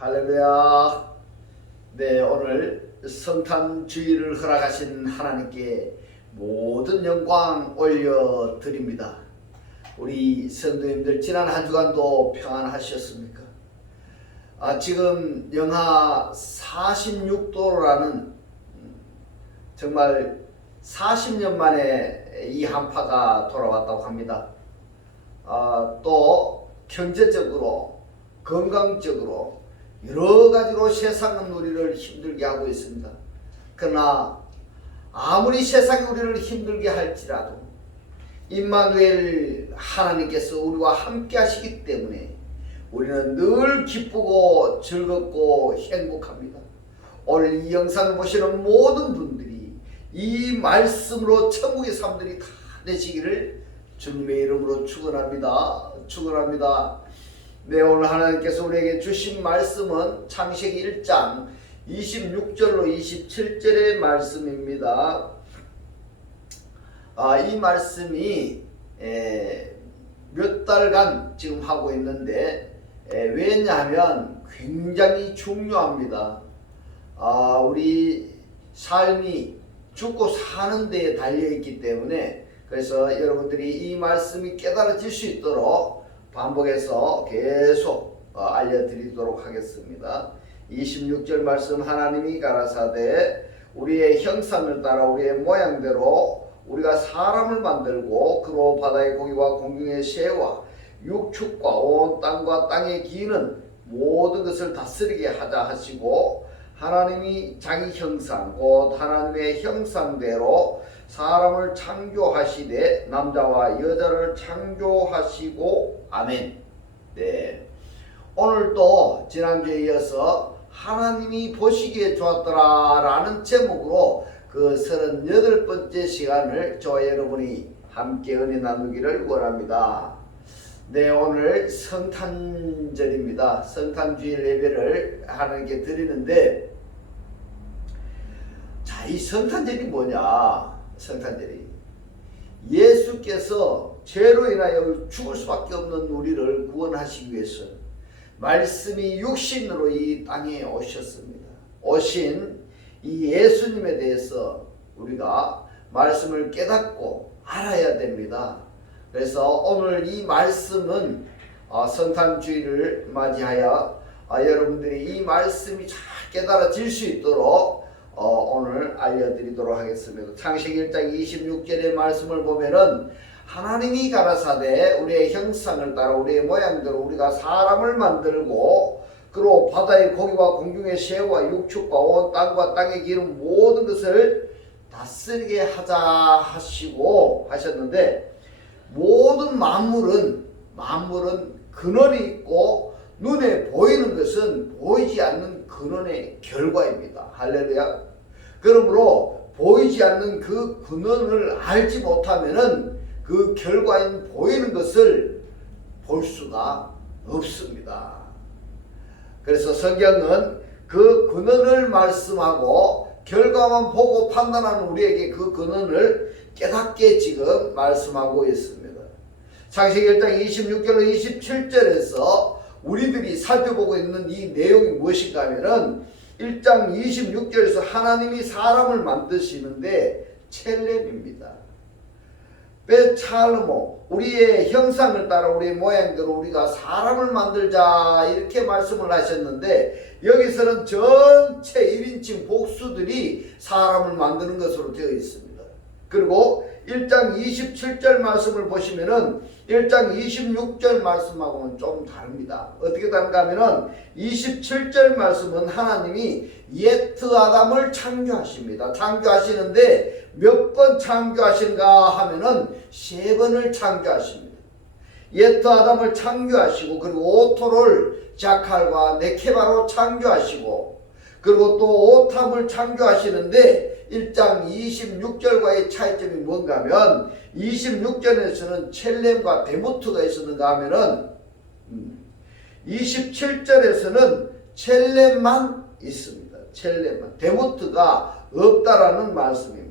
할렐루야. 네, 오늘 성탄주의를 허락하신 하나님께 모든 영광 올려드립니다. 우리 성도님들 지난 한 주간도 평안하셨습니까? 지금 영하 46도라는 정말 40년 만에 이 한파가 돌아왔다고 합니다. 또 경제적으로 건강적으로 여러 가지로 세상은 우리를 힘들게 하고 있습니다. 그러나 아무리 세상이 우리를 힘들게 할지라도 임마누엘 하나님께서 우리와 함께 하시기 때문에 우리는 늘 기쁘고 즐겁고 행복합니다. 오늘 이 영상을 보시는 모든 분들이 이 말씀으로 천국의 삶들이 다 되시기를 주님의 이름으로 축원합니다. 축원합니다. 네, 오늘 하나님께서 우리에게 주신 말씀은 창세기 1장 26절로 27절의 말씀입니다. 이 말씀이 몇 달간 지금 하고 있는데 왜냐하면 굉장히 중요합니다. 우리 삶이 죽고 사는 데에 달려있기 때문에 그래서 여러분들이 이 말씀이 깨달아질 수 있도록 반복해서 계속 알려드리도록 하겠습니다. 26절 말씀, 하나님이 가라사대 우리의 형상을 따라 우리의 모양대로 우리가 사람을 만들고 그로 바다의 고기와 공중의 새와 육축과 온 땅과 땅에 기는 모든 것을 다스리게 하자 하시고, 하나님이 자기 형상 곧 하나님의 형상대로 사람을 창조하시되 남자와 여자를 창조하시고. 아멘. 네. 오늘도 지난주에 이어서 하나님이 보시기에 좋았더라 라는 제목으로 그 38번째 시간을 저와 여러분이 함께 은혜 나누기를 원합니다. 네, 오늘 성탄절입니다. 성탄주일 예배를 하나님께 드리는데, 자, 이 성탄절이 뭐냐? 성탄절이 예수께서 죄로 인하여 죽을 수밖에 없는 우리를 구원하시기 위해서 말씀이 육신으로 이 땅에 오셨습니다. 오신 이 예수님에 대해서 우리가 말씀을 깨닫고 알아야 됩니다. 그래서 오늘 이 말씀은 성탄주의를 맞이하여 여러분들이 이 말씀이 잘 깨달아질 수 있도록 오늘 알려드리도록 하겠습니다. 창세기 1장 26절의 말씀을 보면은 하나님이 가라사대 우리의 형상을 따라 우리의 모양대로 우리가 사람을 만들고 그로 바다의 고기와 공중의 새와 육축과 온 땅과 땅에 기는 모든 것을 다스리게 하자 하시고 하셨는데, 모든 만물은 근원이 있고 눈에 보이는 것은 보이지 않는 근원의 결과입니다. 할렐루야. 그러므로 보이지 않는 그 근원을 알지 못하면은 그 결과인 보이는 것을 볼 수가 없습니다. 그래서 성경은 그 근원을 말씀하고 결과만 보고 판단하는 우리에게 그 근원을 깨닫게 지금 말씀하고 있습니다. 창세기 1장 26절로 27절에서 우리들이 살펴보고 있는 이 내용이 무엇인가 하면은 1장 26절에서 하나님이 사람을 만드시는데 첼렘입니다. 베찰모, 우리의 형상을 따라 우리의 모양대로 우리가 사람을 만들자 이렇게 말씀을 하셨는데, 여기서는 전체 1인칭 복수들이 사람을 만드는 것으로 되어 있습니다. 그리고 1장 27절 말씀을 보시면은 1장 26절 말씀하고는 좀 다릅니다. 어떻게 다른가 하면은 27절 말씀은 하나님이 예트 아담을 창조하십니다. 창조하시는데 몇 번 창조하신가 하면은 3번을 창조하십니다. 예트 아담을 창조하시고, 그리고 오토를 자칼과 네케바로 창조하시고, 그리고 또 오탐을 창조하시는데 1장 26절과의 차이점이 뭔가 하면 26절에서는 첼렘과 데모트가 있었는가 하면은 27절에서는 첼렘만 있습니다. 첼렘만, 데모트가 없다라는 말씀입니다.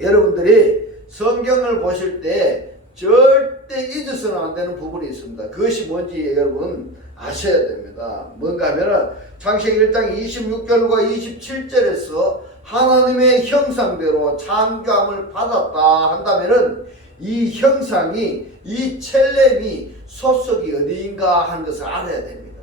여러분들이 성경을 보실 때 절대 잊어서는 안 되는 부분이 있습니다. 그것이 뭔지 여러분 아셔야 됩니다. 뭔가 하면은 창세기 1장 26절과 27절에서 하나님의 형상대로 창조함을 받았다 한다면은 이 형상이, 이 첼렘이 소속이 어디인가 하는 것을 알아야 됩니다.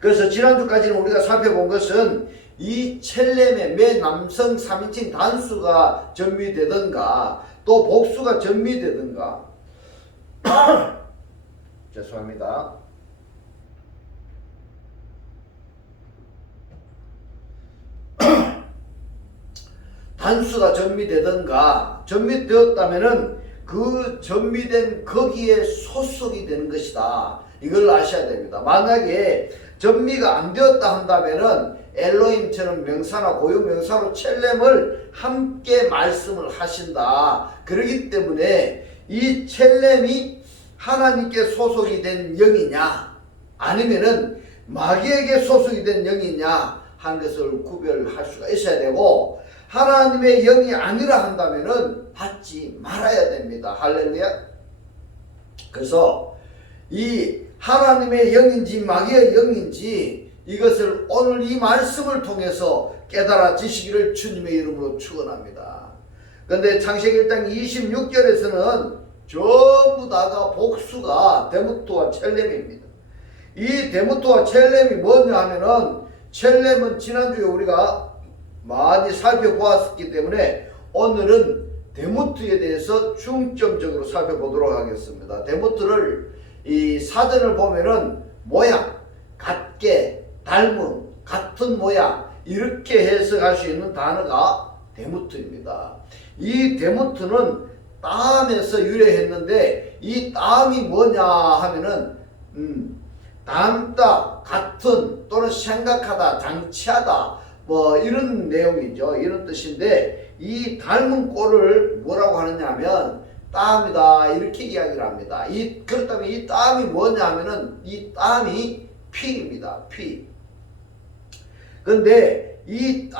그래서 지난주까지는 우리가 살펴본 것은 이 첼렘의 매 남성 3인칭 단수가 전미되든가 또 복수가 전미되든가 죄송합니다. 단수가 전미되든가 전미되었다면은 그 전미된 거기에 소속이 되는 것이다. 이걸 아셔야 됩니다. 만약에 전미가 안 되었다 한다면은 엘로힘처럼 명사나 고유명사로 첼렘을 함께 말씀을 하신다. 그렇기 때문에 이 첼렘이 하나님께 소속이 된 영이냐 아니면은 마귀에게 소속이 된 영이냐 하는 것을 구별할 수가 있어야 되고, 하나님의 영이 아니라 한다면은 받지 말아야 됩니다. 할렐루야. 그래서 이 하나님의 영인지 마귀의 영인지 이것을 오늘 이 말씀을 통해서 깨달아지시기를 주님의 이름으로 축원합니다. 그런데 창세기 1장 26절에서는 전부 다가 복수가 데무트와 첼렘입니다. 이 데무트와 첼렘이 뭐냐 하면은, 첼렘은 지난주에 우리가 많이 살펴보았기 때문에 오늘은 데무트에 대해서 중점적으로 살펴보도록 하겠습니다. 데무트를 이 사전을 보면은 모양, 같게, 닮은, 같은 모양 이렇게 해석할 수 있는 단어가 데무트입니다. 이 데무트는 땀에서 유래했는데 이 땀이 뭐냐 하면은 닮다, 같은 또는 생각하다, 장치하다 뭐 이런 내용이죠. 이런 뜻인데 이 닮은 꼴을 뭐라고 하느냐 하면 땀이다 이렇게 이야기를 합니다. 그렇다면 이 땀이 뭐냐 하면은 이 땀이 피입니다. 피. 근데 이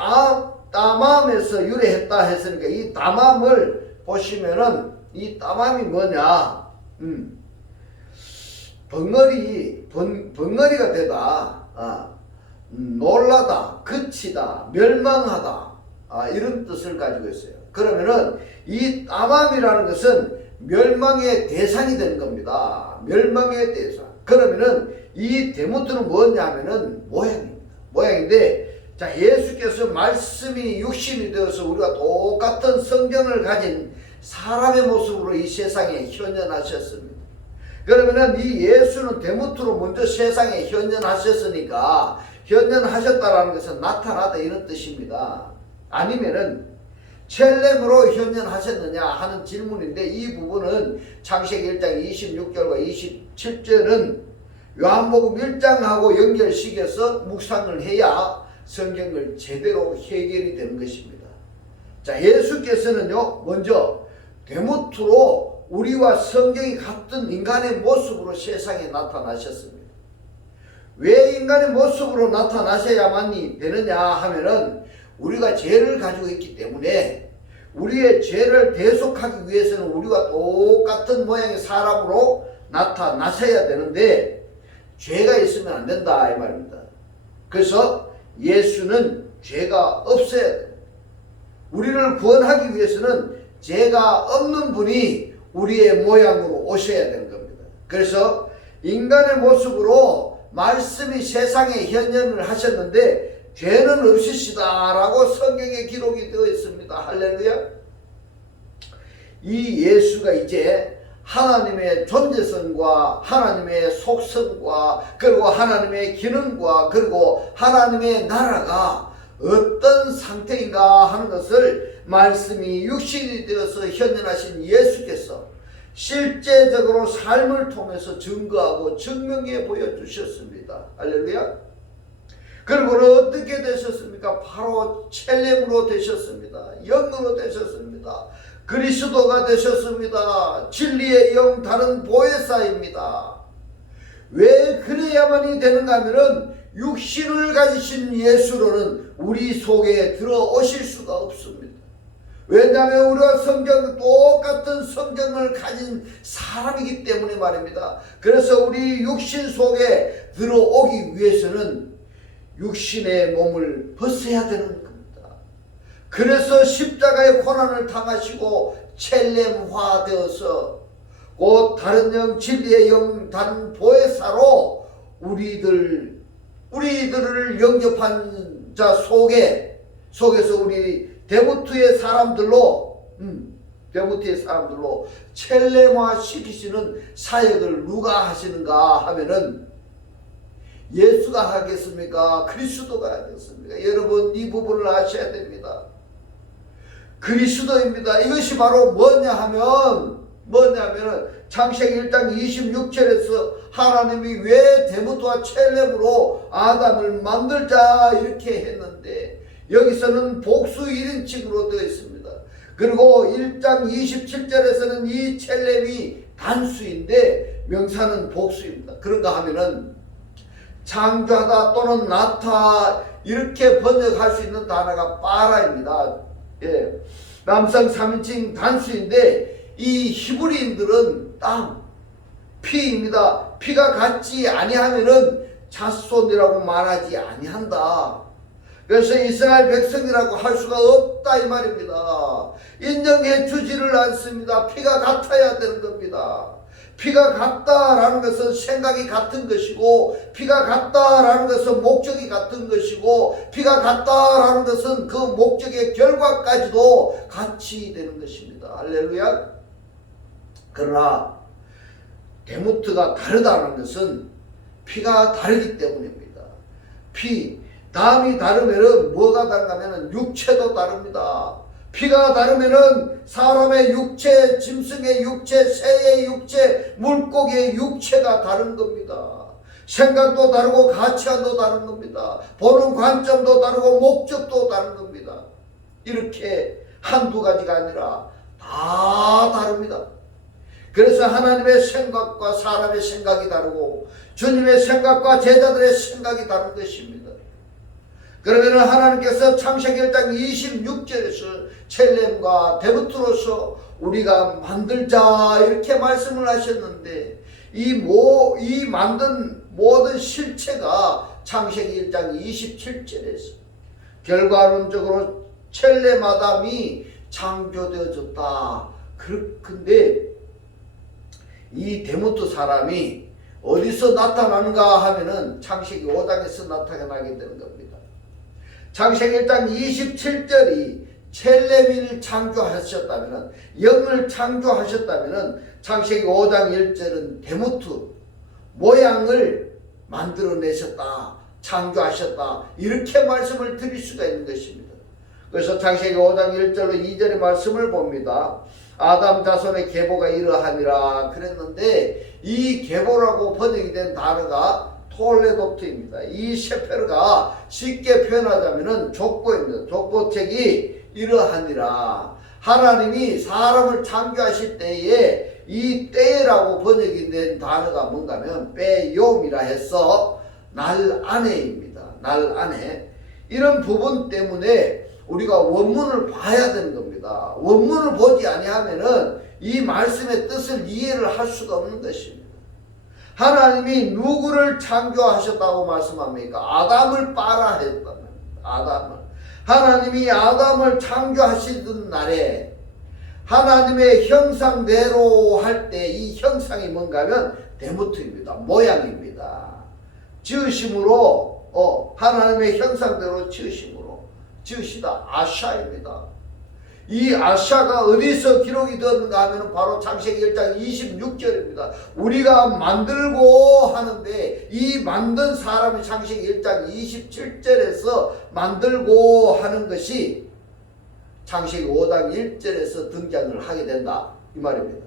땀함에서 유래했다 했으니까 이 땀함을 보시면은 이 땀함이 뭐냐? 벙어리가 되다, 놀라다, 그치다, 멸망하다, 이런 뜻을 가지고 있어요. 그러면은 이 땀함이라는 것은 멸망의 대상이 되는 겁니다. 멸망의 대상. 그러면은 이 데무트는 뭐냐면은 모양입니다. 모양인데, 자, 예수께서 말씀이 육신이 되어서 우리가 똑같은 성경을 가진 사람의 모습으로 이 세상에 현현하셨습니다. 그러면은 이 예수는 데무트로 먼저 세상에 현현하셨으니까 현현하셨다라는 것은 나타나다 이런 뜻입니다. 아니면은 첼렘으로 현현하셨느냐 하는 질문인데, 이 부분은 창세기 1장 26절과 27절은 요한복음 1장하고 연결시켜서 묵상을 해야 성경을 제대로 해결이 되는 것입니다. 자, 예수께서는요 먼저 데무트로 우리와 성경이 같은 인간의 모습으로 세상에 나타나셨습니다. 왜 인간의 모습으로 나타나셔야만이 되느냐 하면은 우리가 죄를 가지고 있기 때문에 우리의 죄를 대속하기 위해서는 우리와 똑같은 모양의 사람으로 나타나셔야 되는데 죄가 있으면 안 된다 이 말입니다. 그래서 예수는 죄가 없어야 돼요. 우리를 구원하기 위해서는 죄가 없는 분이 우리의 모양으로 오셔야 되는 겁니다. 그래서 인간의 모습으로 말씀이 세상에 현현을 하셨는데 죄는 없으시다라고 성경에 기록이 되어 있습니다. 할렐루야. 이 예수가 이제 하나님의 존재성과 하나님의 속성과 그리고 하나님의 기능과 그리고 하나님의 나라가 어떤 상태인가 하는 것을 말씀이 육신이 되어서 현현하신 예수께서 실제적으로 삶을 통해서 증거하고 증명해 보여주셨습니다. 할렐루야. 그리고 어떻게 되셨습니까? 바로 첼렘으로 되셨습니다. 영으로 되셨습니다. 그리스도가 되셨습니다. 진리의 영 다른 보혜사입니다. 왜 그래야만이 되는가 하면은 육신을 가지신 예수로는 우리 속에 들어오실 수가 없습니다. 왜냐하면 우리가 똑같은 성경을 가진 사람이기 때문에 말입니다. 그래서 우리 육신 속에 들어오기 위해서는 육신의 몸을 벗어야 되는 겁니다. 그래서 십자가의 고난을 당하시고 첼렘화 되어서 곧 다른 영, 진리의 영, 다른 보혜사로 우리들을 영접한 자 속에서 우리 데모트의 사람들로 첼렘화 시키시는 사역을 누가 하시는가 하면은 예수가 하겠습니까? 그리스도가 하겠습니까? 여러분 이 부분을 아셔야 됩니다. 그리스도입니다. 이것이 바로 뭐냐면은 창세기 1장 26절에서 하나님이 왜 데모트와 첼렘으로 아담을 만들자 이렇게 했는데 여기서는 복수 1인칭으로 되어 있습니다. 그리고 1장 27절에서는 이 첼렘이 단수인데 명사는 복수입니다. 그런가 하면은 창조하다 또는 낳다 이렇게 번역할 수 있는 단어가 빠라입니다. 예. 남성 3인칭 단수인데 이 히브리인들은 땅, 피입니다. 피가 같지 아니하면은 자손이라고 말하지 아니한다. 그래서 이스라엘 백성이라고 할 수가 없다 이 말입니다. 인정해 주지를 않습니다. 피가 같아야 되는 겁니다. 피가 같다라는 것은 생각이 같은 것이고, 피가 같다라는 것은 목적이 같은 것이고, 피가 같다라는 것은 그 목적의 결과까지도 같이 되는 것입니다. 할렐루야. 그러나 데모트가 다르다는 것은 피가 다르기 때문입니다. 남이 다르면은 뭐가 다른가 하면은 육체도 다릅니다. 피가 다르면은 사람의 육체, 짐승의 육체, 새의 육체, 물고기의 육체가 다른 겁니다. 생각도 다르고 가치관도 다른 겁니다. 보는 관점도 다르고 목적도 다른 겁니다. 이렇게 한두 가지가 아니라 다 다릅니다. 그래서 하나님의 생각과 사람의 생각이 다르고 주님의 생각과 제자들의 생각이 다른 것입니다. 그러면 하나님께서 창세기 1장 26절에서 첼렘과 데모트로서 우리가 만들자 이렇게 말씀을 하셨는데 이 만든 모든 실체가 창세기 1장 27절에서 결과론적으로 첼렘 아담이 창조되어졌다. 그런데 이 데모트 사람이 어디서 나타나는가 하면은 창세기 5장에서 나타나게 되는 겁니다. 창세기 1장 27절이 첼렘을 창조하셨다면은, 영을 창조하셨다면은 창세기 5장 1절은 데모트 모양을 만들어내셨다, 창조하셨다 이렇게 말씀을 드릴 수가 있는 것입니다. 그래서 창세기 5장 1절로 2절의 말씀을 봅니다. 아담 자손의 계보가 이러하니라 그랬는데 이 계보라고 번역이 된 단어가 톨레도트입니다. 이 세페르가 쉽게 표현하자면은 족보입니다. 족보책이 이러하니라. 하나님이 사람을 창조하실 때에 이 때라고 번역이 된 단어가 뭔가 하면 빼요미라 해서 날 안에입니다. 날 안에. 이런 부분 때문에 우리가 원문을 봐야 되는 겁니다. 원문을 보지 아니하면은 이 말씀의 뜻을 이해를 할 수가 없는 것입니다. 하나님이 누구를 창조하셨다고 말씀합니까? 아담을 빠라 했다면 아담을. 하나님이 아담을 창조하시던 날에 하나님의 형상대로 할 때 이 형상이 뭔가 하면 데모트입니다. 모양입니다. 지으심으로 하나님의 형상대로 지으시다. 아샤입니다. 이 아샤가 어디서 기록이 되었는가 하면 바로 창세기 1장 26절입니다. 우리가 만들고 하는데 이 만든 사람이 창세기 1장 27절에서 만들고 하는 것이 창세기 5장 1절에서 등장을 하게 된다 이 말입니다.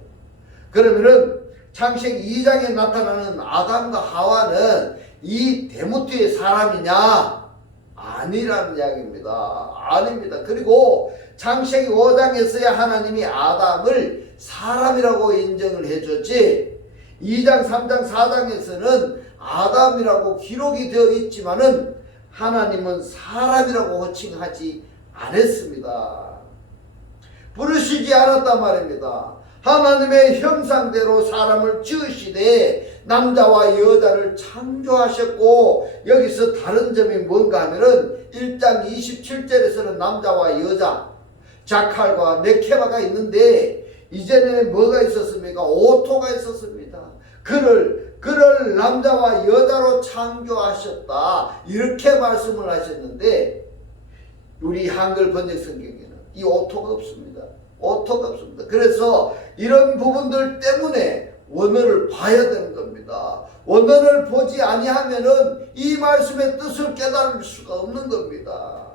그러면은 창세기 2장에 나타나는 아담과 하와는 이 데모트의 사람이냐? 아니라는 이야기입니다. 아닙니다. 그리고 창세기 5장에서야 하나님이 아담을 사람이라고 인정을 해줬지 2장, 3장, 4장에서는 아담이라고 기록이 되어 있지만은 하나님은 사람이라고 호칭하지 않았습니다. 부르시지 않았단 말입니다. 하나님의 형상대로 사람을 지으시되 남자와 여자를 창조하셨고, 여기서 다른 점이 뭔가 하면은 1장 27절에서는 남자와 여자, 자칼과 네케바가 있는데, 이전에 뭐가 있었습니까? 오토가 있었습니다. 그를 남자와 여자로 창조하셨다, 이렇게 말씀을 하셨는데, 우리 한글 번역 성경에는 이 오토가 없습니다. 오토가 없습니다. 그래서 이런 부분들 때문에 원어를 봐야 되는 겁니다. 원어를 보지 아니하면은 이 말씀의 뜻을 깨달을 수가 없는 겁니다.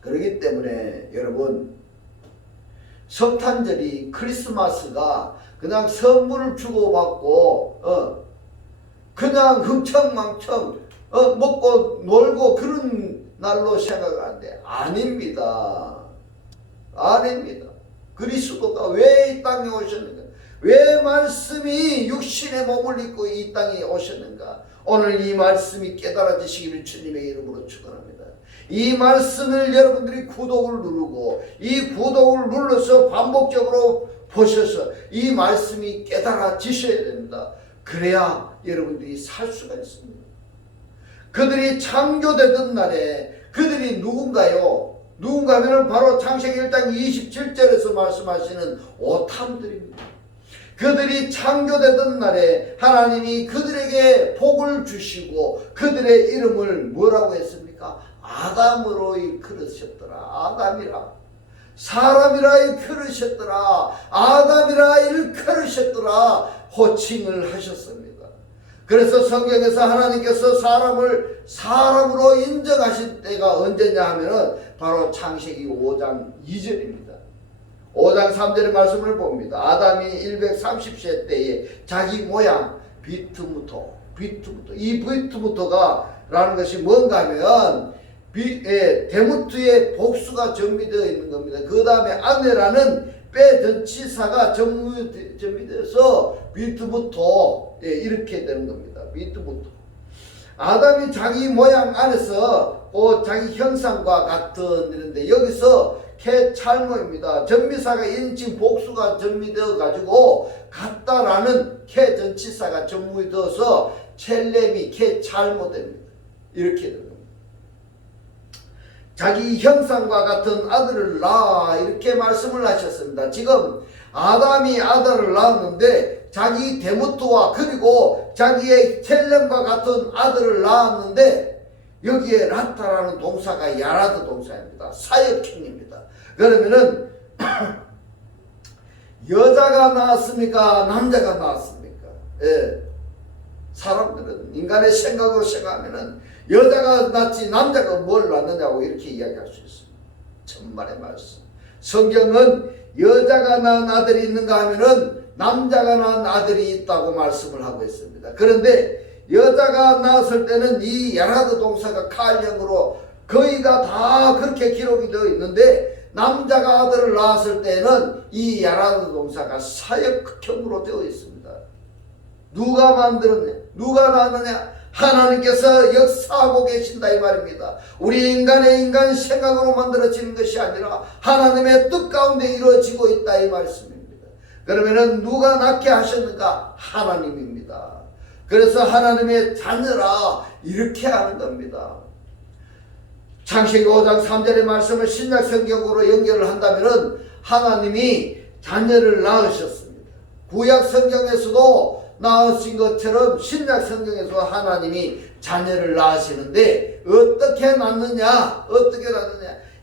그렇기 때문에 여러분, 성탄절이, 크리스마스가 그냥 선물을 주고받고 그냥 흥청망청 먹고 놀고 그런 날로 생각 안 돼. 아닙니다. 아닙니다. 그리스도가 왜 이 땅에 오셨는가? 왜 말씀이 육신의 몸을 입고 이 땅에 오셨는가? 오늘 이 말씀이 깨달아지시기를 주님의 이름으로 축원합니다. 이 말씀을 여러분들이 구독을 누르고, 이 구독을 눌러서 반복적으로 보셔서 이 말씀이 깨달아지셔야 됩니다. 그래야 여러분들이 살 수가 있습니다. 그들이 창조되던 날에 그들이 누군가요? 누군가 하면 바로 창세기 1장 27절에서 말씀하시는 오탐들입니다. 그들이 창조되던 날에 하나님이 그들에게 복을 주시고 그들의 이름을 뭐라고 했습니까? 아담으로 일컬으셨더라. 아담이라. 사람이라 일컬으셨더라. 아담이라 일컬으셨더라. 호칭을 하셨습니다. 그래서 성경에서 하나님께서 사람을 사람으로 인정하실 때가 언제냐 하면은 바로 창세기 5장 2절입니다. 5장 3절의 말씀을 봅니다. 아담이 130세 때에 자기 모양 비트무토. 이 비트무토가 라는 것이 뭔가 하면 데무트의 복수가 정비되어 있는 겁니다. 그 다음에 아내라는 빼전치사가 정비되어서 비트무토, 이렇게 되는 겁니다. 비트무토. 아담이 자기 모양 안에서 자기 형상과 같은 이런데, 여기서 캐찰모입니다. 전미사가 인칭 복수가 정비되어 가지고 같다라는 캐전치사가 정비되어서 첼렘이 캐찰모 됩니다. 이렇게 됩니다. 자기 형상과 같은 아들을 낳아, 이렇게 말씀을 하셨습니다. 지금 아담이 아들을 낳았는데 자기 데모트와 그리고 자기의 첼렘과 같은 아들을 낳았는데, 여기에 라타라는 동사가 야라드 동사입니다. 사역형입니다. 그러면은 여자가 나왔습니까? 남자가 나왔습니까? 예. 사람들은 인간의 생각으로 생각하면은 여자가 낳지 남자가 뭘 낳느냐고 이렇게 이야기할 수 있습니다. 천만의 말씀. 성경은 여자가 낳은 아들이 있는가 하면은 남자가 낳은 아들이 있다고 말씀을 하고 있습니다. 그런데 여자가 낳았을 때는 이 야라드 동사가 칼형으로 거의가 다 그렇게 기록이 되어 있는데, 남자가 아들을 낳았을 때는 이 야라드 동사가 사역형으로 되어 있습니다. 누가 만들었냐? 누가 낳느냐? 하나님께서 역사하고 계신다 이 말입니다. 우리 인간의 인간 생각으로 만들어지는 것이 아니라 하나님의 뜻 가운데 이루어지고 있다 이 말씀입니다. 그러면은 누가 낳게 하셨는가? 하나님입니다. 그래서 하나님의 자녀라 이렇게 하는 겁니다. 창세기 5장 3절의 말씀을 신약 성경으로 연결을 한다면은 하나님이 자녀를 낳으셨습니다. 구약 성경에서도 낳으신 것처럼 신약 성경에서 하나님이 자녀를 낳으시는데, 어떻게 낳느냐?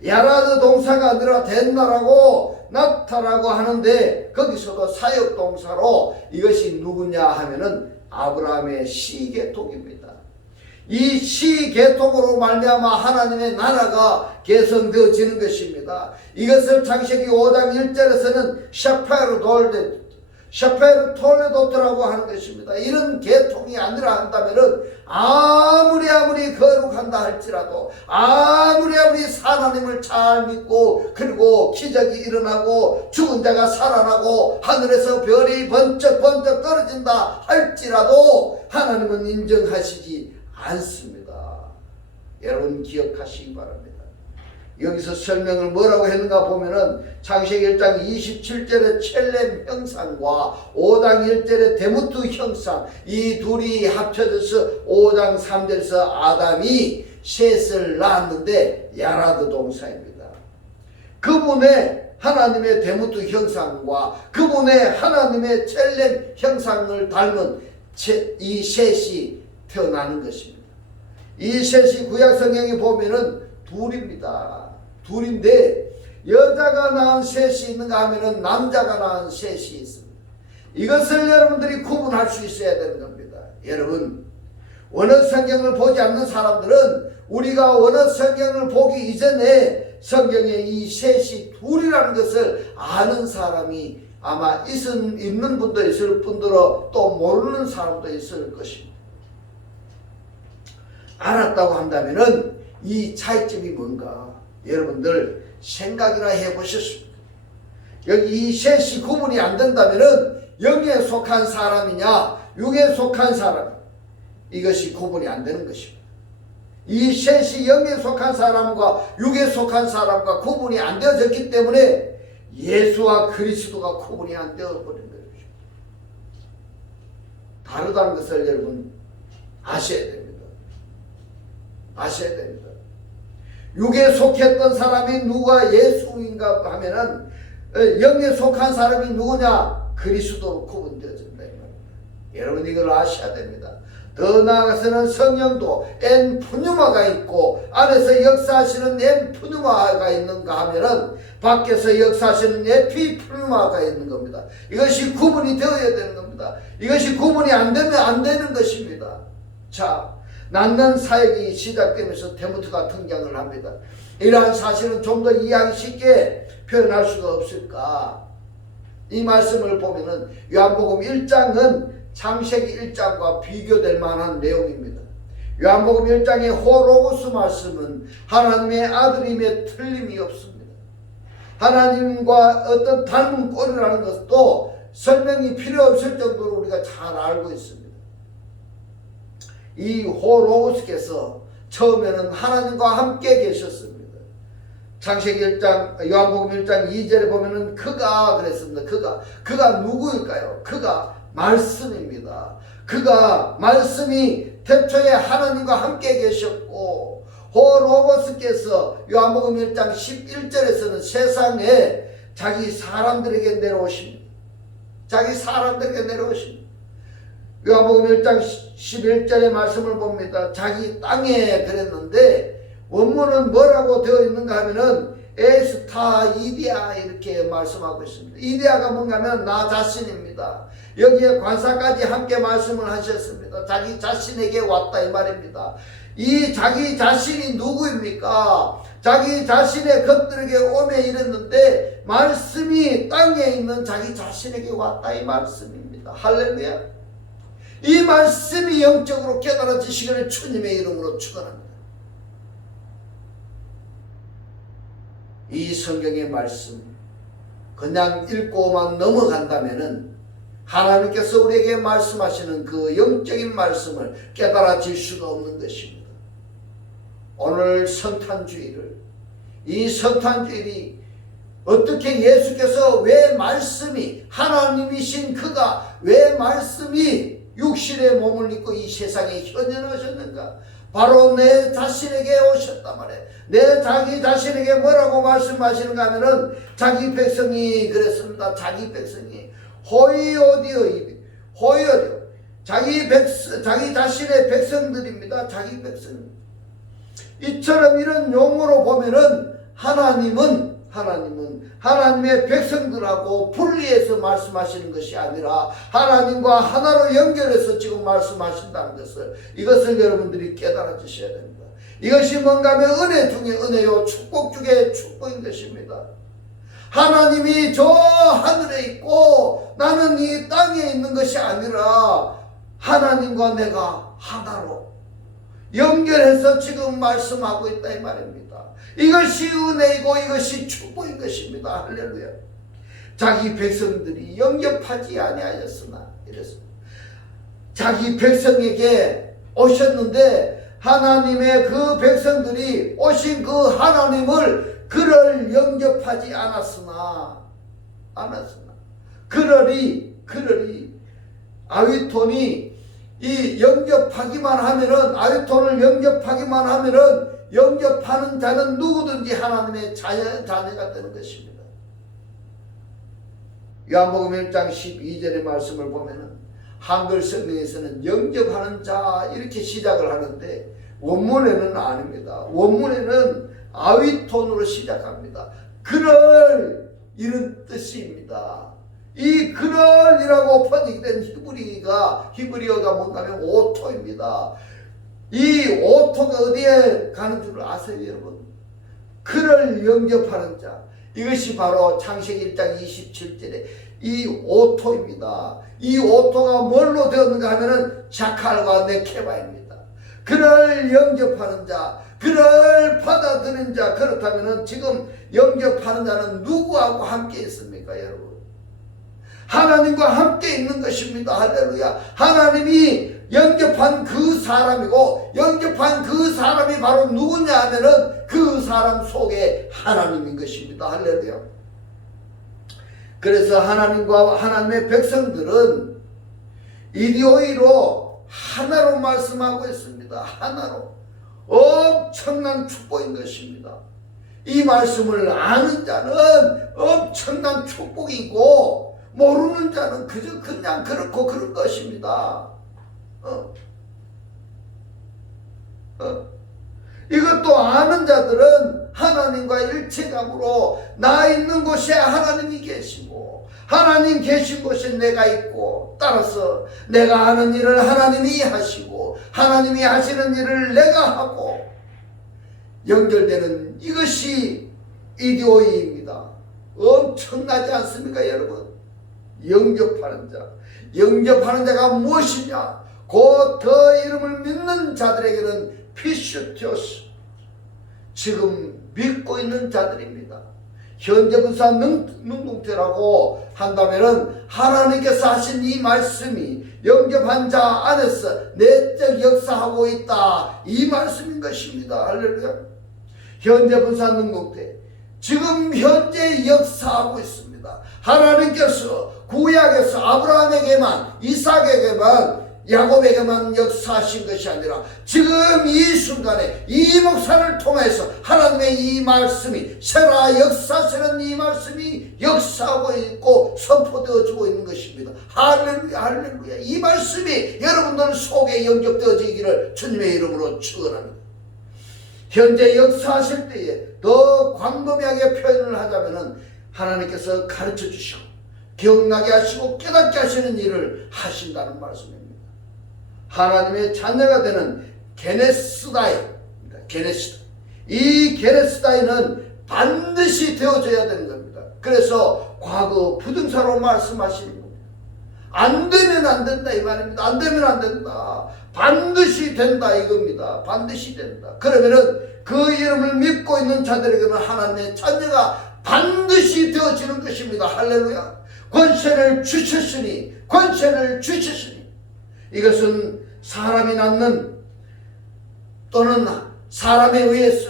야라드 동사가 아니라 된다라고 나타라고 하는데, 거기서도 사역 동사로 이것이 누구냐 하면은 아브라함의 시계통입니다. 이 시계통으로 말미암아 하나님의 나라가 개성되어지는 것입니다. 이것을 창세기 5장 1절에서는 샤페르 톨레도트라고 하는 것입니다. 이런 계통이 아니라 한다면은 아무리 거룩한다 할지라도, 아무리 하나님을 잘 믿고, 그리고 기적이 일어나고 죽은 자가 살아나고 하늘에서 별이 번쩍 떨어진다 할지라도 하나님은 인정하시지 않습니다. 여러분 기억하시기 바랍니다. 여기서 설명을 뭐라고 했는가 보면은 창세기 1장 27절의 첼렘 형상과 5장 1절의 데무트 형상, 이 둘이 합쳐져서 5장 3절에서 아담이 셋을 낳았는데 야라드 동사입니다. 그분의 하나님의 데무트 형상과 그분의 하나님의 첼렘 형상을 닮은 이 셋이 태어나는 것입니다. 이 셋이 구약 성경에 보면은 둘입니다. 둘인데 여자가 낳은 셋이 있는가 하면은 남자가 낳은 셋이 있습니다. 이것을 여러분들이 구분할 수 있어야 되는 겁니다. 여러분, 원어 성경을 보지 않는 사람들은 우리가 원어 성경을 보기 이전에 성경에 이 셋이 둘이라는 것을 아는 사람이 아마 있는 분도 있을 뿐더러 또 모르는 사람도 있을 것입니다. 알았다고 한다면은 이 차이점이 뭔가 여러분들 생각이나 해보셨습니까? 여기 이 셋이 구분이 안 된다면은 영에 속한 사람이냐 육에 속한 사람, 이것이 구분이 안 되는 것입니다. 이 셋이 영에 속한 사람과 육에 속한 사람과 구분이 안 되어졌기 때문에 예수와 그리스도가 구분이 안 되어버린 것입니다. 다르다는 것을 여러분 아셔야 됩니다. 아셔야 됩니다. 육에 속했던 사람이 누가 예수인가 하면은 영에 속한 사람이 누구냐? 그리스도로 구분되어진다 이 말입니다. 여러분 이걸 아셔야 됩니다. 더 나아가서는 성령도 엔푸뉴마가 있고 안에서 역사하시는 엔푸뉴마가 있는가 하면은 밖에서 역사하시는 에피푸뉴마가 있는 겁니다. 이것이 구분이 되어야 되는 겁니다. 이것이 구분이 안 되면 안 되는 것입니다. 자, 낳는 사역이 시작되면서 데무트가 등장을 합니다. 이러한 사실은 좀 더 이해하기 쉽게 표현할 수가 없을까? 이 말씀을 보면은 요한복음 1장은 창세기 1장과 비교될 만한 내용입니다. 요한복음 1장의 호로고스 말씀은 하나님의 아들임에 틀림이 없습니다. 하나님과 어떤 닮은 꼴이라는 것도 설명이 필요 없을 정도로 우리가 잘 알고 있습니다. 이 호로고스께서 처음에는 하나님과 함께 계셨습니다. 창세기 1장, 요한복음 1장 2절에 보면은 그가 그랬습니다. 그가 누구일까요? 그가 말씀입니다. 그가 말씀이 태초에 하나님과 함께 계셨고 호로고스께서 요한복음 1장 11절에서는 세상에 자기 사람들에게 내려오십니다. 자기 사람들에게 내려오십니다. 요한복음 1장 11절의 말씀을 봅니다. 자기 땅에 그랬는데 원문은 뭐라고 되어 있는가 하면은 에스타 이데아 이렇게 말씀하고 있습니다. 이데아가 뭔가 하면 나 자신입니다. 여기에 관사까지 함께 말씀을 하셨습니다. 자기 자신에게 왔다 이 말입니다. 이 자기 자신이 누구입니까? 자기 자신의 것들에게 오매 이랬는데 말씀이 땅에 있는 자기 자신에게 왔다 이 말씀입니다. 할렐루야. 이 말씀이 영적으로 깨달아지시기를 주님의 이름으로 축원합니다. 이 성경의 말씀 그냥 읽고만 넘어간다면은 하나님께서 우리에게 말씀하시는 그 영적인 말씀을 깨달아질 수가 없는 것입니다. 오늘 성탄주일을 이 성탄주일이 어떻게 예수께서 왜 말씀이 하나님이신 그가 왜 말씀이 육신의 몸을 입고 이 세상에 현현하셨는가? 바로 내 자신에게 오셨단 말이에요. 내 자기 자신에게 뭐라고 말씀하시는가 하면은 자기 백성이 그랬습니다. 자기 백성이 호이오디오 자기 자신의 백성들입니다. 자기 백성. 이처럼 이런 용어로 보면은 하나님은 하나님의 백성들하고 분리해서 말씀하시는 것이 아니라 하나님과 하나로 연결해서 지금 말씀하신다는 것을 이것을 여러분들이 깨달아 주셔야 됩니다. 이것이 뭔가 하면 은혜 중에 은혜요 축복 중에 축복인 것입니다. 하나님이 저 하늘에 있고 나는 이 땅에 있는 것이 아니라 하나님과 내가 하나로 연결해서 지금 말씀하고 있다 이 말입니다. 이것이 은혜이고 이것이 축복인 것입니다. 할렐루야. 자기 백성들이 영접하지 아니하였으나 이랬습니다. 자기 백성에게 오셨는데 하나님의 그 백성들이 오신 그 하나님을 그를 영접하지 않았으나 그러리 아위톤이 이 영접하기만 하면은 아위톤을 영접하기만 하면은 영접하는 자는 누구든지 하나님의 자녀가 되는 것입니다. 요한복음 1장 12절의 말씀을 보면은 한글 성경에서는 영접하는 자 이렇게 시작을 하는데 원문에는 아닙니다. 원문에는 아위톤으로 시작합니다. 그럴 이런 뜻입니다. 이 그럴이라고 번역된 히브리어가 뭔가 하면 오토입니다. 이 오토가 어디에 가는 줄 아세요, 여러분? 그를 영접하는 자. 이것이 바로 창세기 1장 27절에 이 오토입니다. 이 오토가 뭘로 되었는가 하면은 자칼과 네케바입니다. 그를 영접하는 자, 그를 받아들이는 자. 그렇다면은 지금 영접하는 자는 누구하고 함께 있습니까, 여러분? 하나님과 함께 있는 것입니다. 할렐루야. 하나님이 영접한 그 사람이고, 영접한 그 사람이 바로 누구냐 하면은 그 사람 속에 하나님인 것입니다. 할렐루야. 그래서 하나님과 하나님의 백성들은 이디오이로 하나로 말씀하고 있습니다. 하나로. 엄청난 축복인 것입니다. 이 말씀을 아는 자는 엄청난 축복이고, 모르는 자는 그냥 그렇고 그런 것입니다. 이것도 아는 자들은 하나님과 일체감으로 나 있는 곳에 하나님이 계시고, 하나님 계신 곳에 내가 있고, 따라서 내가 하는 일을 하나님이 하시고, 하나님이 하시는 일을 내가 하고 연결되는 이것이 이디오이입니다. 엄청나지 않습니까, 여러분? 영접하는 자. 영접하는 자가 무엇이냐? 곧 그 이름을 믿는 자들에게는 피슈티오스, 지금 믿고 있는 자들입니다. 현재분사 능동태라고 한다면은 하나님께서 하신 이 말씀이 영접한 자 안에서 내적 역사하고 있다, 이 말씀인 것입니다. 할렐루야. 현재분사 능동태, 지금 현재 역사하고 있습니다. 하나님께서 구약에서 아브라함에게만, 이삭에게만, 야곱에게만 역사하신 것이 아니라 지금 이 순간에 이 목사를 통해서 하나님의 이 말씀이, 세라 역사스러운 이 말씀이 역사하고 있고 선포되어지고 있는 것입니다. 할렐루야, 할렐루야. 이 말씀이 여러분들 속에 영접되어지기를 주님의 이름으로 축원합니다. 현재 역사하실 때에 더 광범위하게 표현을 하자면은 하나님께서 가르쳐 주시고 기억나게 하시고 깨닫게 하시는 일을 하신다는 말씀입니다. 하나님의 자녀가 되는 게네스다이입니다. 게네스다이. 이 게네스다이는 반드시 되어져야 되는 겁니다. 그래서 과거 부등사로 말씀하시는 겁니다. 안 되면 안 된다 이 말입니다. 안 되면 안 된다. 반드시 된다 이겁니다. 반드시 된다. 그러면은 그 이름을 믿고 있는 자들에게는 하나님의 자녀가 반드시 되어지는 것입니다. 할렐루야. 권세를 주셨으니, 권세를 주셨으니, 이것은 사람이 낳는 또는 사람에 의해서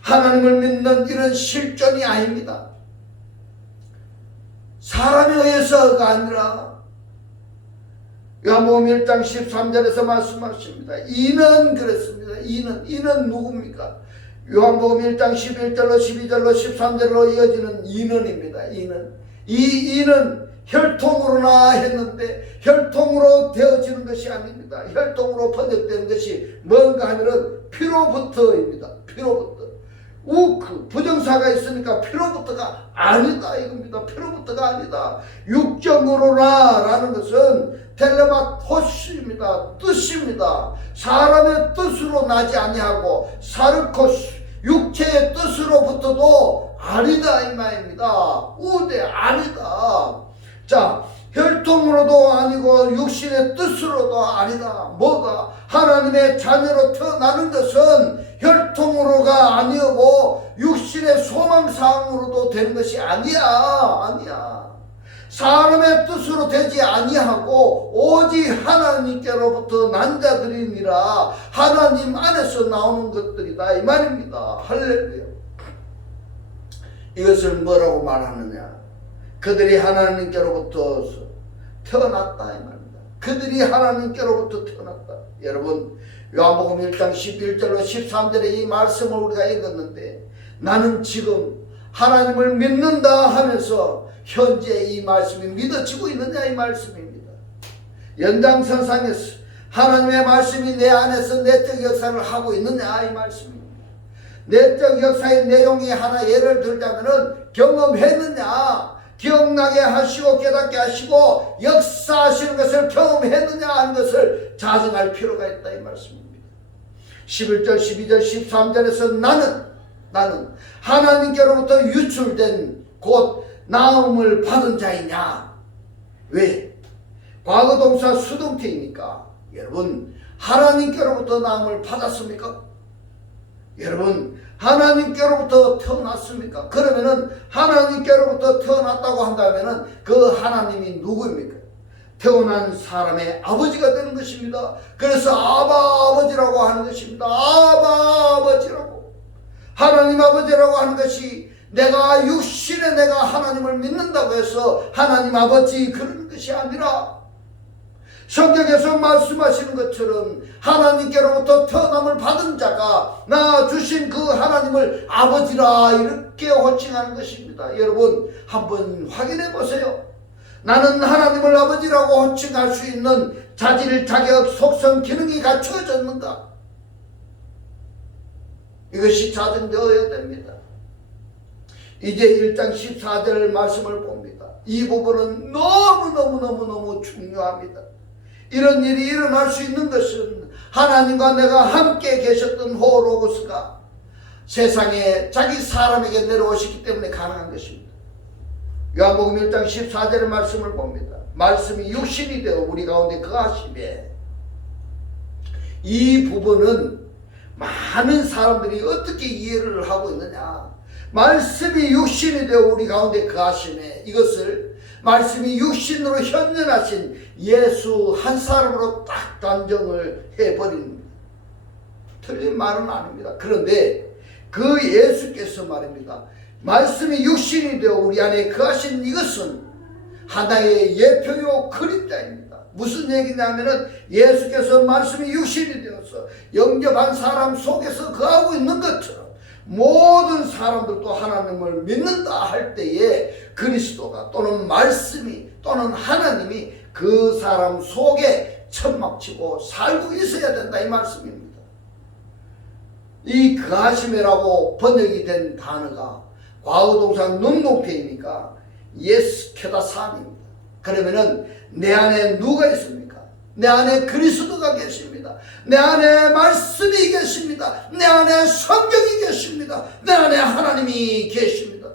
하나님을 믿는 이런 실존이 아닙니다. 사람에 의해서가 아니라 요한복음 1장 13절에서 말씀하십니다. 이는 그랬습니다. 이는 누굽니까? 요한복음 1장 11절로 12절로 13절로 이어지는 이는입니다. 이 이는 혈통으로나 했는데 혈통으로 되어지는 것이 아닙니다. 혈통으로 번역되는 것이 뭔가 하면은 피로부터입니다. 피로부터. 우크 부정사가 있으니까 피로부터가 아니다 이겁니다. 피로부터가 아니다. 육정으로나 라는 것은 텔레마토스입니다. 뜻입니다. 사람의 뜻으로 나지 아니하고 사르코스, 육체의 뜻으로부터도 아니다 이 말입니다. 우대 아니다. 자, 혈통으로도 아니고 육신의 뜻으로도 아니다. 뭐가? 하나님의 자녀로 태어나는 것은 혈통으로가 아니고 육신의 소망사항으로도 되는 것이 아니야. 사람의 뜻으로 되지 아니하고 오직 하나님께로부터 난 자들이니라. 하나님 안에서 나오는 것들이다 이 말입니다. 할렐루야. 이것을 뭐라고 말하느냐? 그들이 하나님께로부터 태어났다 이 말입니다. 그들이 하나님께로부터 태어났다. 여러분, 요한복음 1장 11절로 13절에 이 말씀을 우리가 읽었는데, 나는 지금 하나님을 믿는다 하면서 현재 이 말씀이 믿어지고 있느냐 이 말씀입니다. 연장선상에서 하나님의 말씀이 내 안에서 내적 역사를 하고 있느냐 이 말씀입니다. 내적 역사의 내용이 하나 예를 들자면은 경험했느냐, 기억나게 하시고 깨닫게 하시고 역사하시는 것을 경험했느냐 하는 것을 자정할 필요가 있다 이 말씀입니다. 11절 12절 13절에서 나는 하나님께로부터 유출된 곧 나음을 받은 자이냐. 왜? 과거 동사 수동태이니까. 여러분, 하나님께로부터 나음을 받았습니까? 여러분, 하나님께로부터 태어났습니까? 그러면은 하나님께로부터 태어났다고 한다면은 그 하나님이 누구입니까? 태어난 사람의 아버지가 되는 것입니다. 그래서 아바 아버지라고 하는 것입니다. 아바 아버지라고. 하나님 아버지라고 하는 것이 내가 육신에 내가 하나님을 믿는다고 해서 하나님 아버지 그런 것이 아니라 성경에서 말씀하시는 것처럼 하나님께로부터 태어남을 받은 자가 나 주신 그 하나님을 아버지라 이렇게 호칭하는 것입니다. 여러분 한번 확인해 보세요. 나는 하나님을 아버지라고 호칭할 수 있는 자질, 자격, 속성, 기능이 갖추어졌는가? 이것이 자정되어야 됩니다. 이제 1장 14절 말씀을 봅니다. 이 부분은 너무너무 중요합니다. 이런 일이 일어날 수 있는 것은 하나님과 내가 함께 계셨던 호로고스가 세상에 자기 사람에게 내려오셨기 때문에 가능한 것입니다. 요한복음 1장 14절의 말씀을 봅니다. 말씀이 육신이 되어 우리 가운데 거하시매. 이 부분은 많은 사람들이 어떻게 이해를 하고 있느냐. 말씀이 육신이 되어 우리 가운데 거하시매. 이것을 말씀이 육신으로 현존하신 예수 한 사람으로 딱 단정을 해버립니다. 틀린 말은 아닙니다. 그런데 그 예수께서 말입니다. 말씀이 육신이 되어 우리 안에 거하신 이것은 하나의 예표요 그림자입니다. 무슨 얘기냐면은 예수께서 말씀이 육신이 되어서 영접한 사람 속에서 거하고 있는 것처럼 모든 사람들도 하나님을 믿는다 할 때에 그리스도가 또는 말씀이 또는 하나님이 그 사람 속에 천막치고 살고 있어야 된다 이 말씀입니다. 이 거하심이라고 번역이 된 단어가 과거동사 능동태이니까 예스케다산입니다. 그러면은 내 안에 누가 있습니까? 내 안에 그리스도가 계십니다. 내 안에 말씀이 계십니다. 내 안에 성경이 계십니다. 내 안에 하나님이 계십니다.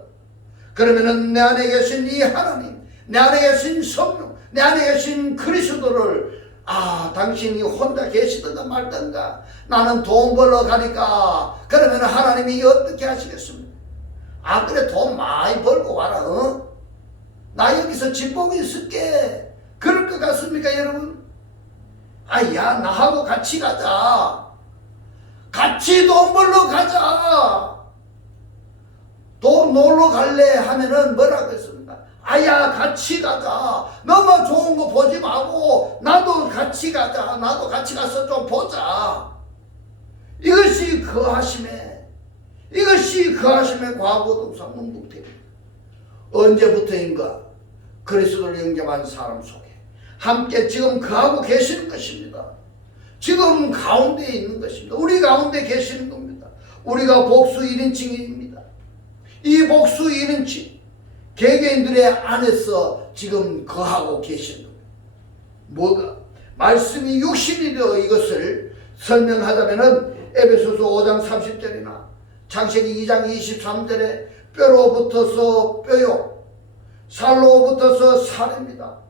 그러면은 내 안에 계신 이 하나님, 내 안에 계신 성령, 내 안에 계신 그리스도를 당신이 혼자 계시든가 말든가 나는 돈 벌러 가니까 그러면 하나님이 어떻게 하시겠습니까? 그래 돈 많이 벌고 와라. 나 여기서 집 보고 있을게. 그럴 것 같습니까 여러분? 야 나하고 같이 가자. 같이 돈 벌러 가자. 돈 놀러 갈래 하면은 뭐라고 했습니까? 야 같이 가자. 너무 좋은 거 보지 말고 나도 같이 가자. 나도 같이 가서 좀 보자. 이것이 거하심의 과거동사 문동태입니다. 언제부터인가? 그리스도를 영접한 사람 속에 함께 지금 거하고 계시는 것입니다. 지금 가운데 있는 것입니다. 우리 가운데 계시는 겁니다. 우리가 복수 1인칭입니다. 이 복수 1인칭 개개인들의 안에서 지금 거하고 계시는 겁니다. 뭐가? 말씀이 육신이 되어 이것을 설명하자면은 에베소서 5장 30절이나 창세기 2장 23절에 뼈로 붙어서 뼈요 살로 붙어서 살입니다.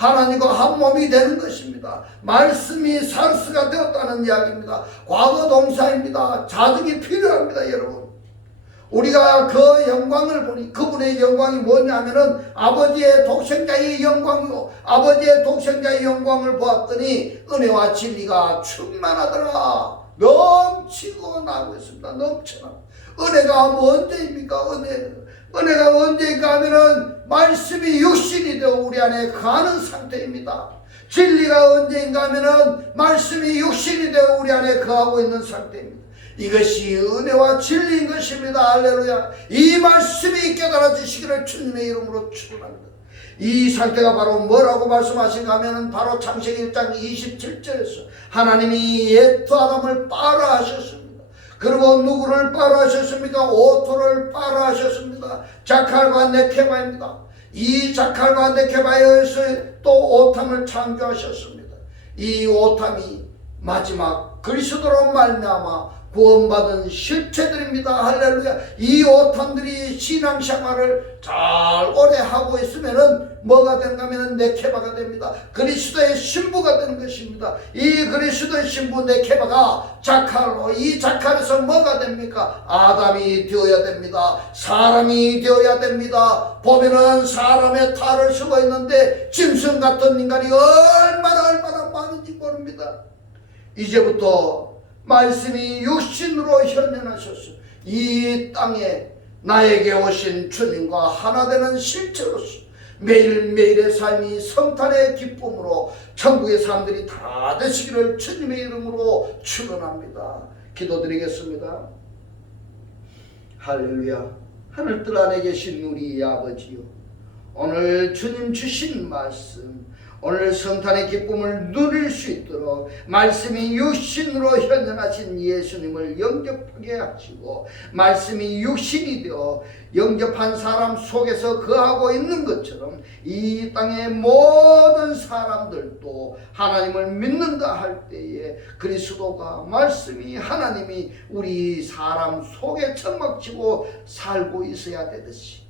하나님과 한 몸이 되는 것입니다. 말씀이 살스가 되었다는 이야기입니다. 과거 동사입니다. 자증이 필요합니다 여러분. 우리가 그 영광을 보니 그분의 영광이 뭐냐면은 아버지의 독생자의 영광이고, 아버지의 독생자의 영광을 보았더니 은혜와 진리가 충만하더라. 넘치고 나고 있습니다. 넘쳐나. 은혜가 언제입니까? 은혜가 언제인가 하면은 말씀이 육신이 되어 우리 안에 가는 상태입니다. 진리가 언제인가 하면은 말씀이 육신이 되어 우리 안에 거하고 있는 상태입니다. 이것이 은혜와 진리인 것입니다. 할렐루야. 이 말씀이 깨달아지시기를 주님의 이름으로 축원합니다. 이 상태가 바로 뭐라고 말씀하신가 하면은 바로 창세기 1장 27절에서 하나님이 옛 아담을 빠라하셨습니다. 그리고 누구를 빠라하셨습니까? 오토를 빠라하셨습니다. 자칼과 네케바입니다. 이 자칼과 네케바에서 또 오탐을 창조하셨습니다. 이 오탐이 마지막 그리스도로 말미암아 구원받은 실체들입니다. 할렐루야. 이 오탐들이 신앙생활을 잘 오래 하고 있으면은 뭐가 되는가 하면 네케바가 됩니다. 그리스도의 신부가 되는 것입니다. 이 그리스도의 신부 네케바가 자칼로, 이 자칼에서 뭐가 됩니까? 아담이 되어야 됩니다. 사람이 되어야 됩니다. 보면은 사람의 탈을 쓰고 있는데 짐승 같은 인간이 얼마나 많은지 모릅니다. 이제부터 말씀이 육신으로 현현하셔서 이 땅에 나에게 오신 주님과 하나 되는 실체로서 매일매일의 삶이 성탄의 기쁨으로 천국의 사람들이 다 되시기를 주님의 이름으로 축원합니다. 기도드리겠습니다. 할렐루야. 하늘뜰 안에 계신 우리 아버지요, 오늘 주님 주신 말씀, 오늘 성탄의 기쁨을 누릴 수 있도록 말씀이 육신으로 현현하신 예수님을 영접하게 하시고, 말씀이 육신이 되어 영접한 사람 속에서 거하고 있는 것처럼 이 땅의 모든 사람들도 하나님을 믿는다 할 때에 그리스도가, 말씀이, 하나님이 우리 사람 속에 처먹히고 살고 있어야 되듯이,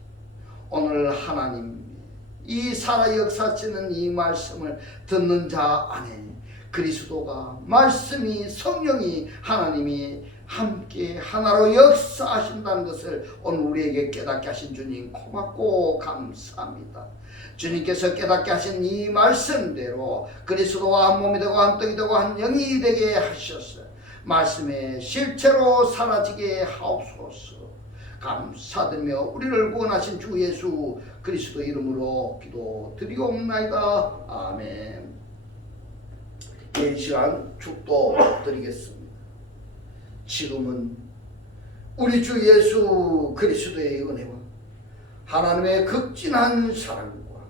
오늘 하나님 이 살아 역사하시는 이 말씀을 듣는 자 안에 그리스도가, 말씀이, 성령이, 하나님이 함께 하나로 역사하신다는 것을 오늘 우리에게 깨닫게 하신 주님 고맙고 감사합니다. 주님께서 깨닫게 하신 이 말씀대로 그리스도와 한 몸이 되고 한 떡이 되고 한 영이 되게 하셨어요. 말씀의 실체로 사라지게 하옵소서. 감사드리며 우리를 구원하신 주 예수 그리스도 이름으로 기도드리옵나이다. 아멘. 이 시간 축도 드리겠습니다. 지금은 우리 주 예수 그리스도의 은혜와 하나님의 극진한 사랑과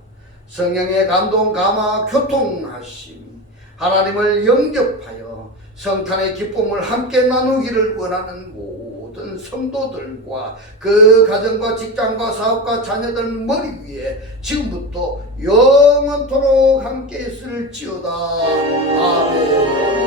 성령의 감동, 감화, 교통하심이 하나님을 영접하여 성탄의 기쁨을 함께 나누기를 원하는 모든 성도들과 그 가정과 직장과 사업과 자녀들 머리 위에 지금부터 영원토록 함께 있을지어다. 아멘.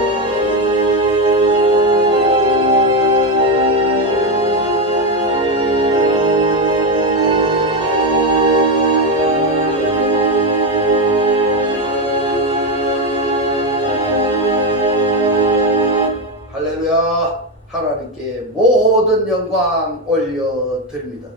하나님께 모든 영광 올려드립니다.